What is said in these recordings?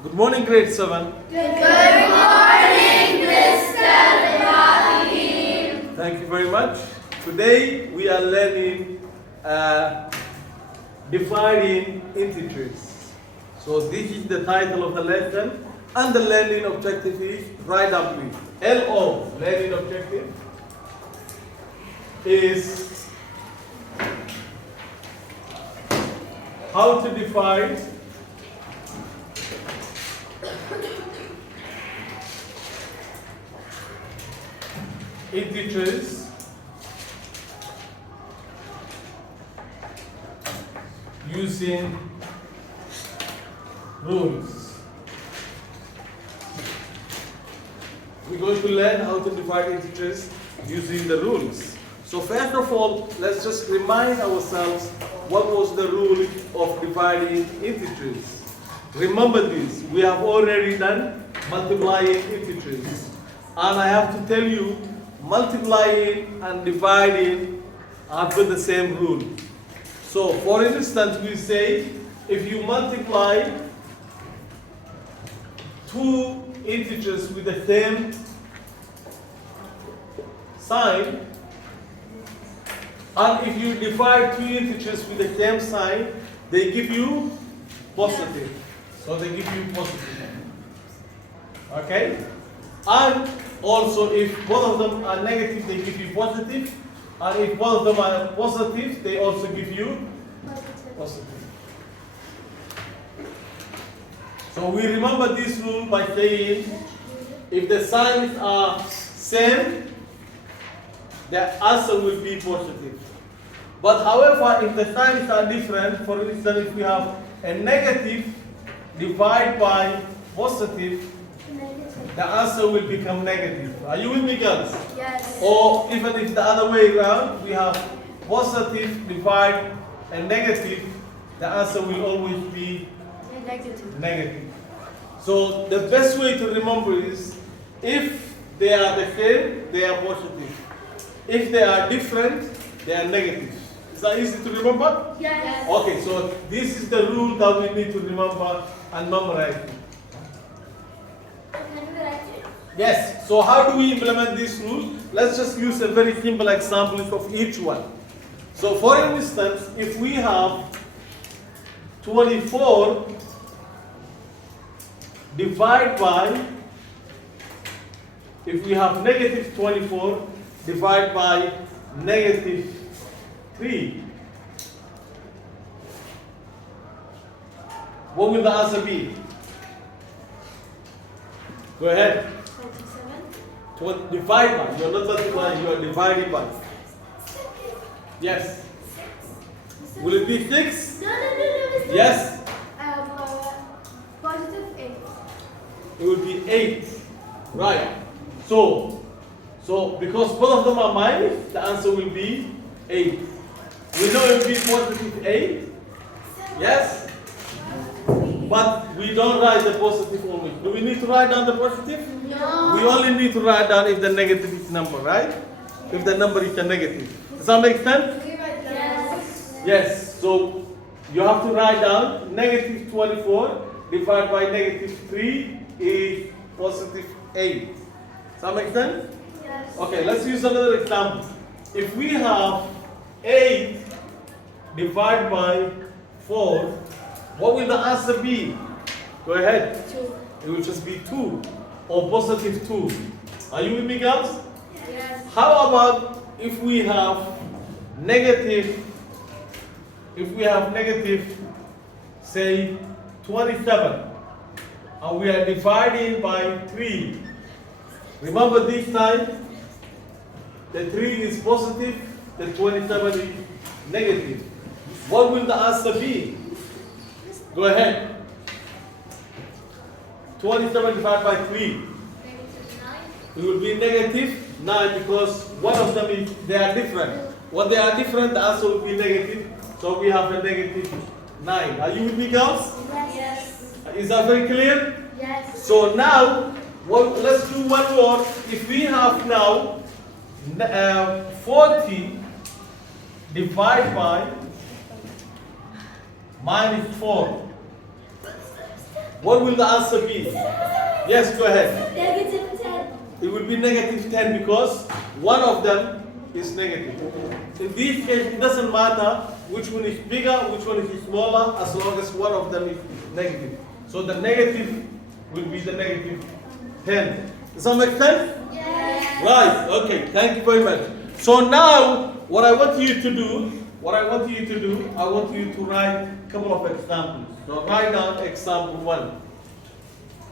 Good morning, grade 7. Good morning, Mr. Ibrahim. Thank you very much. Today we are learning dividing integers. So this is the title of the lesson, and the learning objective is right up with LO. Learning objective is how to divide integers using rules. We're going to learn how to divide integers using the rules. So first of all, let's just remind ourselves what was the rule of dividing integers. Remember this, we have already done multiplying integers. And I have to tell you, multiplying and dividing have got the same rule. So for instance, we say if you multiply two integers with the same sign, and if you divide two integers with the same sign, they give you positive. So they give you positive. Okay? And also if both of them are negative, they give you positive. And if both of them are positive, they also give you positive. So we remember this rule by saying if the signs are same, the answer will be positive. But however, if the signs are different, for instance, if we have a negative divided by positive, the answer will become negative. Are you with me, girls? Yes. Or even if the other way around, we have positive divided and negative, the answer will always be negative. So the best way to remember is if they are the same, they are positive. If they are different, they are negative. Is that easy to remember? Yes. Okay, so this is the rule that we need to remember and memorize. Yes, so how do we implement this rule? Let's just use a very simple example of each one. So for instance, if we have 24 divided by, if we have negative 24 divided by negative 3, what will the answer be? Go ahead. 27. Divide by. You're not multiplying, you are dividing by. Yes. Will it be 6? No. Yes. Positive 8. It will be 8. Right. So because both of them are minus, the answer will be 8. We know it will be positive 8. Yes. But we don't write the positive only. Do we need to write down the positive? No. We only need to write down if the negative is number, right? If the number is a negative. Does that make sense? Yes. Yes. So you have to write down negative 24 divided by negative 3 is positive 8. Does that make sense? Yes. Okay, let's use another example. If we have 8 divided by 4, what will the answer be? Go ahead. 2. It will just be 2 or positive 2. Are you with me, girls? Yes. How about if we have negative, say 27, and we are dividing by 3. Remember this time, the 3 is positive, the 27 is negative. What will the answer be? Go ahead. 27 divided by 3. It will be negative 9 because one of them is, they are different. When they are different, the answer will be negative. So we have a negative 9. Are you with me, girls? Yes. Is that very clear? Yes. So now, let's do one more. If we have now 40 divided by minus 4. what will the answer be? Yes, go ahead. Negative 10. It will be negative 10 because one of them is negative. In this case, it doesn't matter which one is bigger, which one is smaller, as long as one of them is negative. So the negative will be the negative 10. Does that make sense? Yes. Right, okay, thank you very much. So now, what I want you to do, I want you to write a couple of examples. So write down example 1.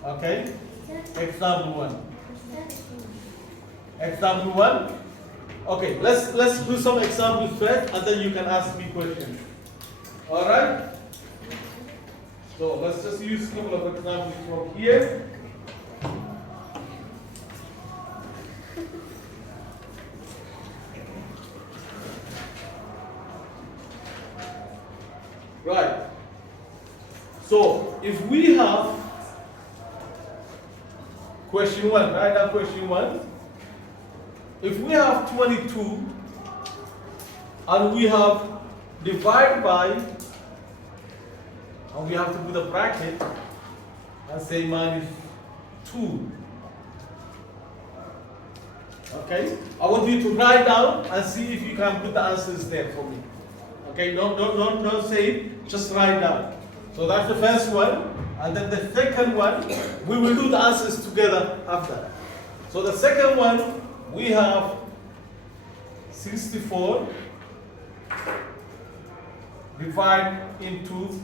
Okay? Example 1. Example 1. Okay, let's do some examples first, and then you can ask me questions. All right? So let's just use a couple of examples from here. Right. So if we have question 1, write down question 1. If we have 22 and we have divided by, and we have to put a bracket and say minus 2. Okay? I want you to write down and see if you can put the answers there for me. Okay? Don't say it, just write down. So that's the first one. And then the second one, we will do the answers together after. So the second one, we have 64 divided into,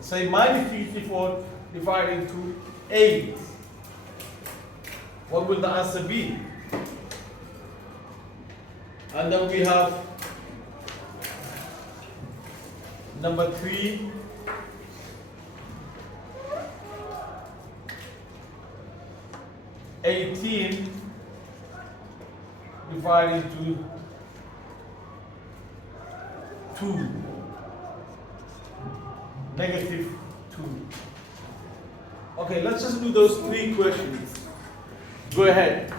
say minus 64 divided into 8. What will the answer be? And then we have number 3. 18 divided into 2. Negative 2. Okay, let's just do those 3 questions. Go ahead.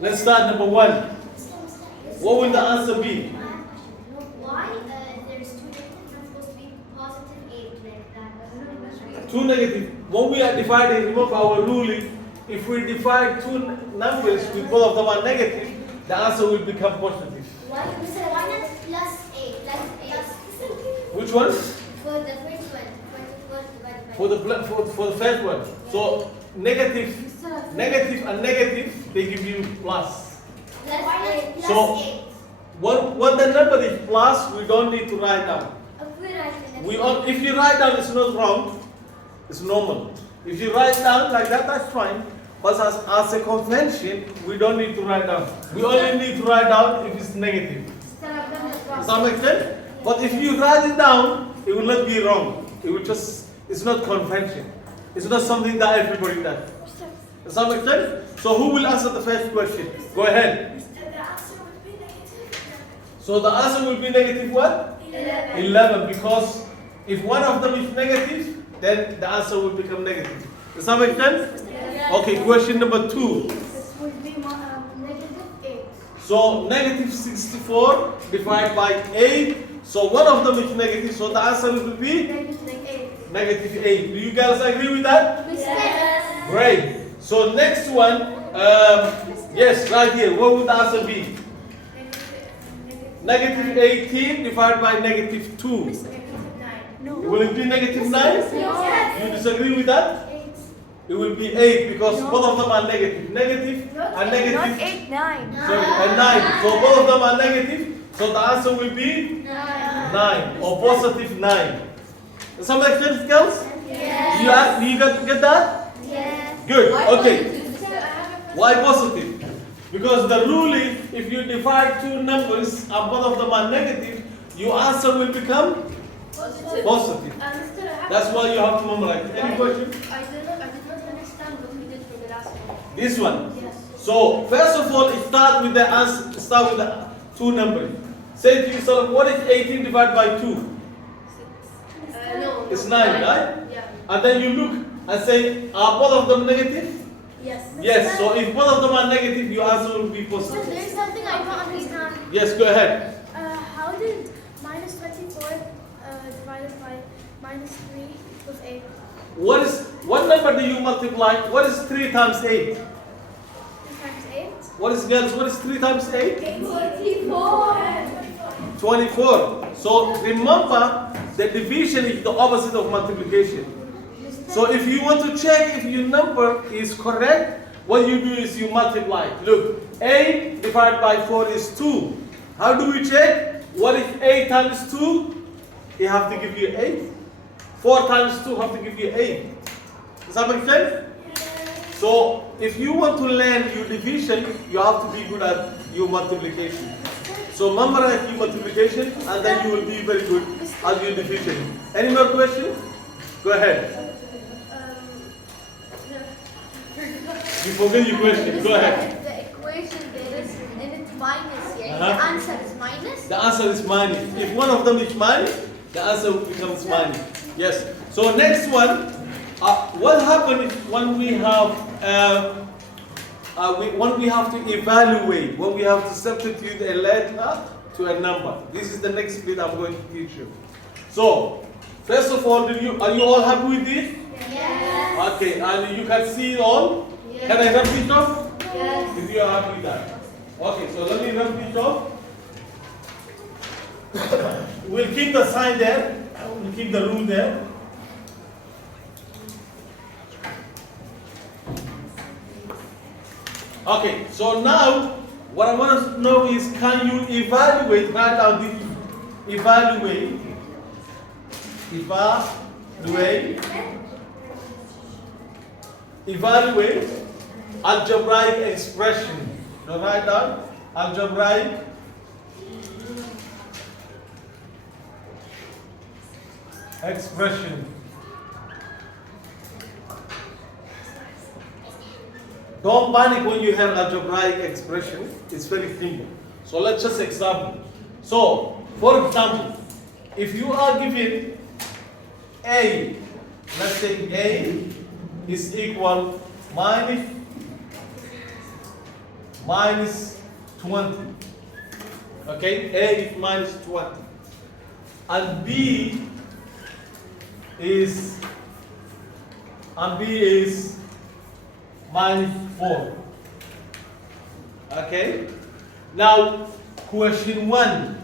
Let's start number 1. What will the answer be? Why there's 2 negatives not supposed to be positive 8 like that? 2 negative. When we are dividing, remember our rule is if we divide 2 numbers with both of them are negative, the answer will become positive. Why not plus 8? Plus 8. Which one? For the first one. 24 divided by For the first one. So negative and negative, they give you plus. Plus 8. Plus So 8. when the number is plus, we don't need to write down. If you write down, it's not wrong. It's normal. If you write down like that, that's fine. But as a convention, we don't need to write down. We only need to write down if it's negative. Does that make sense? But if you write it down, it will not be wrong. It will just, it's not convention. It's not something that everybody does. Does that make sense? So who will answer the first question? Go ahead. So the answer will be negative what? 11, because if one of them is negative, then the answer will become negative. Does that make sense? Okay, question number 2. This would be negative 8. So negative 64 divided by 8. So one of them is negative, so the answer will be Negative 8. negative 8. Do you guys agree with that? Yes. Great. So next one, yes, right here. What would the answer be? Negative 18 divided by negative 2. Will it be negative 9? Yes. You disagree with that? 8. It will be 8 because both of them are negative. Negative and negative. Not 8, 9. Sorry, and 9. So both of them are negative. So the answer will be 9 or positive 9. Does that make sense, girls? Yes. You got to get that? Yes. Good. Okay. Why positive? Because the rule is if you divide 2 numbers and both of them are negative, your answer will become positive. That's why you have to memorize. Any question? I did not understand what we did for the last one. This one. Yes. So first of all, start with the answer. Start with the 2 numbers. Say to yourself, what is 18 divided by 2? No. It's 9, right? Yeah. And then you look and say, are both of them negative? Yes. Yes. So if both of them are negative, your answer will be positive. There's something I don't understand. Yes, go ahead. How did minus 24 divided by -3 equals 8. What number do you multiply? What is 3 times 8? 3 times 8. What is, girls? What is 3 times 8? 24. 24. So remember, the division is the opposite of multiplication. So if you want to check if your number is correct, what you do is you multiply. Look, 8 divided by 4 is 2. How do we check? What is 8 times 2? You have to give you 8. 4 times 2 have to give you 8. Does that make sense? So if you want to learn your division, you have to be good at your multiplication. So memorize your multiplication and then you will be very good at your division. Any more questions? Go ahead. You forget your question. Go ahead. The equation there is and it's minus, yeah. Uh-huh. The answer is minus. The answer is minus. If one of them is minus, the answer becomes minus. Yes. So next one, what happens when we have when we have to evaluate, when we have to substitute a letter to a number? This is the next bit I'm going to teach you. So first of all, are you all happy with this? Yes. Okay, and you can see it all. Yes. Can I rub it off? Yes. If you are happy with that. Okay, so let me rub it off. We'll keep the sign there. We'll keep the rule there. Okay, so now what I want to know is, can you evaluate, write down this, evaluate algebraic expression. So write down algebraic expression. Don't panic when you have algebraic expression. It's very simple. So let's just example. So, for example, if you are given A, let's say A is equal minus 20. Okay, A is minus 20. And B is minus 4. Okay? Now, question 1.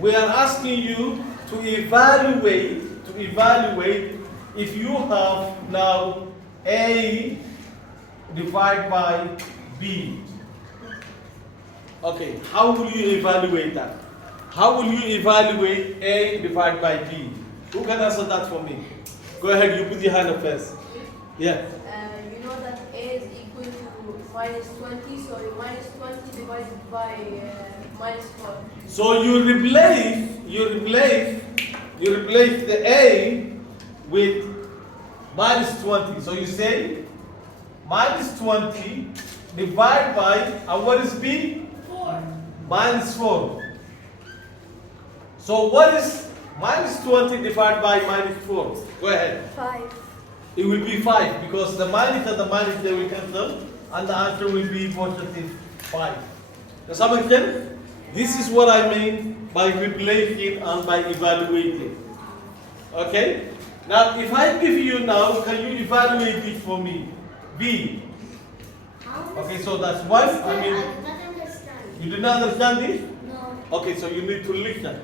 We are asking you to evaluate if you have now A divided by B. Okay, how will you evaluate that? How will you evaluate A divided by B? Who can answer that for me? Go ahead, you put your hand up first. Yeah. You know that A is equal to minus 20, so minus 20 divided by minus 4. So you replace the A with minus 20. So you say minus 20 divided by, and what is B? 4. Minus 4. So what is minus 20 divided by minus 4? Go ahead. 5. It will be 5 because the minus and the minus they will cancel and the answer will be positive 5. Does that make sense? This is what I mean by replacing and by evaluating. Okay? Now if I give you now, can you evaluate it for me? B. Okay, so that's 1. I mean, I do not understand. you do not understand this? No. Okay, so you need to listen.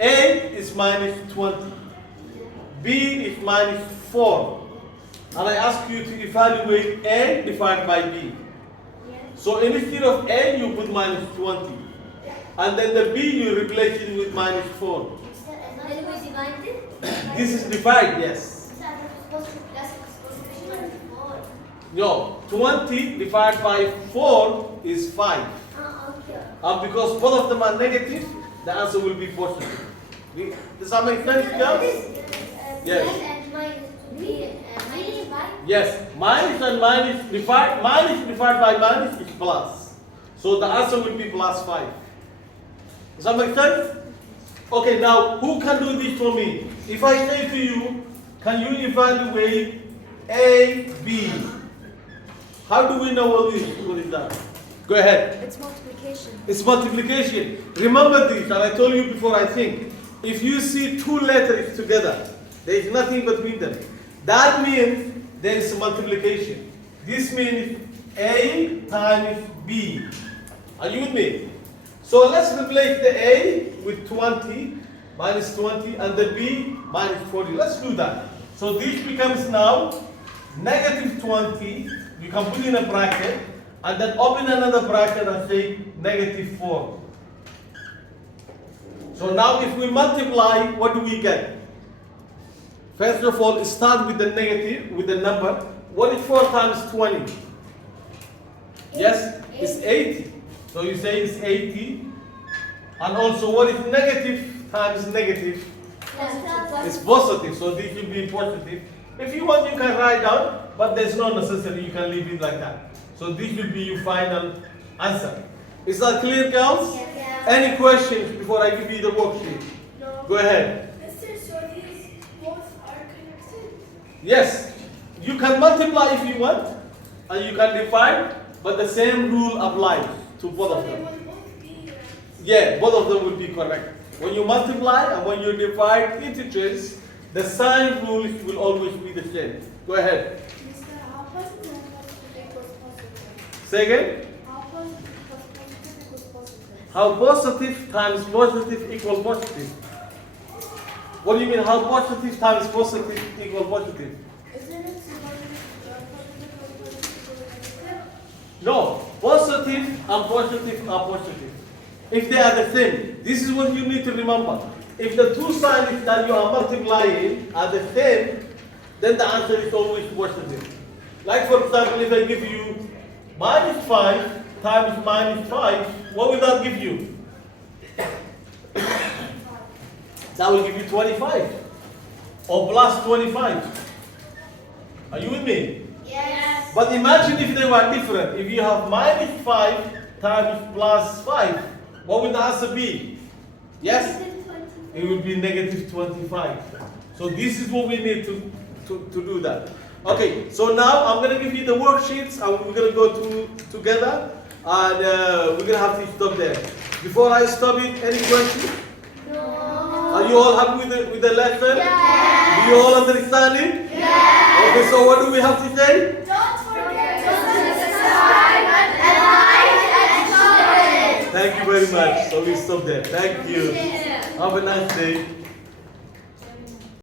A is minus 20. B is minus 4. And I ask you to evaluate A divided by B. Yes. So instead of A, you put minus 20. And then the B, you replace it with minus 4. Then we divide it. This is divide, yes. That's supposed to be minus 4. No, 20 divided by 4 is 5. Okay. And because both of them are negative, the answer will be positive. Does that make sense, girls? Yes. And minus to be minus 5. Yes, minus and minus divided by minus is plus. So the answer will be plus 5. Does that make sense? Okay, now who can do this for me? If I say to you, can you evaluate A, B? How do we know what is that? Go ahead. It's multiplication. It's multiplication. Remember this, and I told you before, I think. if you see two letters together, there is nothing between them. That means there is multiplication. This means A times B. Are you with me? So let's replace the A with 20, minus 20, and the B minus 40. Let's do that. So this becomes now negative 20. You can put in a bracket, and then open another bracket and say negative 4. So now if we multiply, what do we get? First of all, start with the negative, with the number. What is 4 times 20? Yes, it's 80. So you say it's 80. And also, what is negative times negative? It's positive, so this will be positive. If you want, you can write down, but there's no necessity, you can leave it like that. So this will be your final answer. Is that clear, girls? Yes. Any questions before I give you the worksheet? No. Go ahead. Mister, so these both are connected? Yes, you can multiply if you want, and you can divide, but the same rule applies to both So of they them. will both be Yeah, both of them will be correct. When you multiply and when you divide integers, the sign rules will always be the same. Go ahead. Mister, how positive and positive equals positive? Say again. How positive plus positive equals positive? How positive times positive equal positive? What do you mean? How positive times positive equal positive? Isn't it positive plus positive equals negative? No, positive and positive are positive. If they are the same, this is what you need to remember. If the two signs that you are multiplying are the same, then the answer is always positive. Like for example, if I give you minus 5 times minus 5, what will that give you? That will give you 25. Or plus 25. Are you with me? Yes. But imagine if they were different. If you have minus 5 times plus 5, what would the answer be? Yes? It would be negative 25. So this is what we need to do that. Okay, so now I'm going to give you the worksheets and we're going to go together and we're going to have to stop there. Before I stop it, any questions? No. Are you all happy with the lesson? Yes. Do you all understand it? Yes. Okay, so what do we have to say? Don't forget to subscribe and like and comment. Thank you very much. So we stop there. Thank you. Have a nice day.